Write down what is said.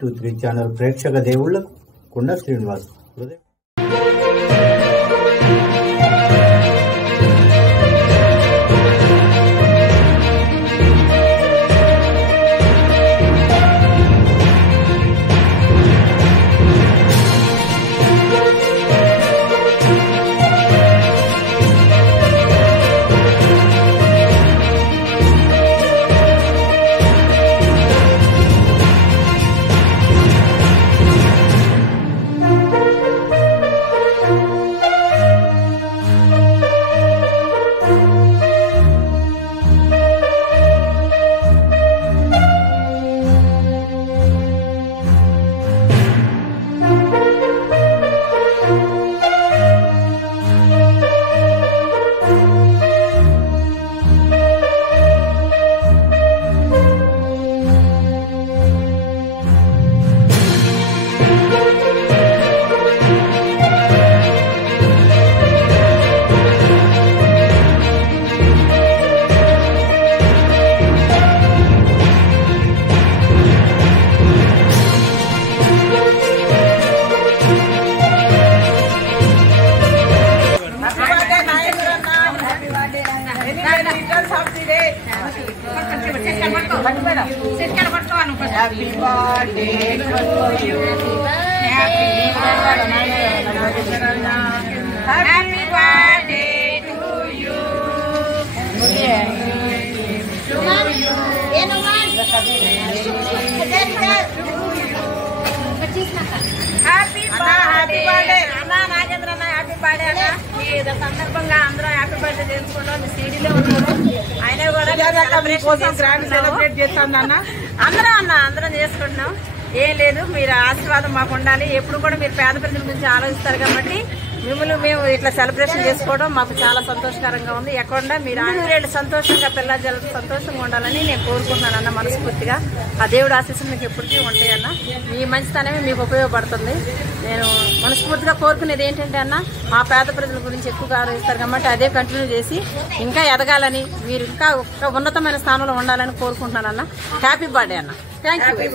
623 channel ప్రేక్షక దేవుళ్లకు కొండ శ్రీనివాస్ హృదయ Happy birthday to you. Happy birthday to you. Happy birthday. Anna Nagendra na happy birthday Anna. ఈ సందర్భంగా అందరూ హ్యాపీ బర్త్డే చేసుకుంటాం. సీడీలో ఉన్నారు. ఆయన కూడా సెలబ్రేట్ చేస్తాం నాన్న. అందరం చేసుకుంటున్నాం. ఏం లేదు, మీరు ఆశీర్వాదం మాకు ఉండాలి. ఎప్పుడు కూడా మీరు పేద ప్రజల గురించి ఆలోచిస్తారు కాబట్టి మిమ్మల్ని మేము ఇట్లా సెలబ్రేషన్ చేసుకోవడం మాకు చాలా సంతోషకరంగా ఉంది. ఎక్కడ మీరు ఆంధ్రేళ్ళు సంతోషంగా పిల్లలు సంతోషంగా ఉండాలని నేను కోరుకుంటున్నాను అన్న మనస్ఫూర్తిగా. ఆ దేవుడు ఆశీస్సులు మీకు ఎప్పటికీ ఉంటాయన్న. మీ మంచితనమే మీకు ఉపయోగపడుతుంది. నేను మనస్ఫూర్తిగా కోరుకునేది ఏంటంటే అన్న, మా పేద ప్రజల గురించి ఎక్కువగా ఆలోచిస్తారు కాబట్టి అదే కంటిన్యూ చేసి ఇంకా ఎదగాలని, మీరు ఇంకా ఉన్నతమైన స్థానంలో ఉండాలని కోరుకుంటున్నాను అన్న. హ్యాపీ బర్త్డే అన్న. Thank you.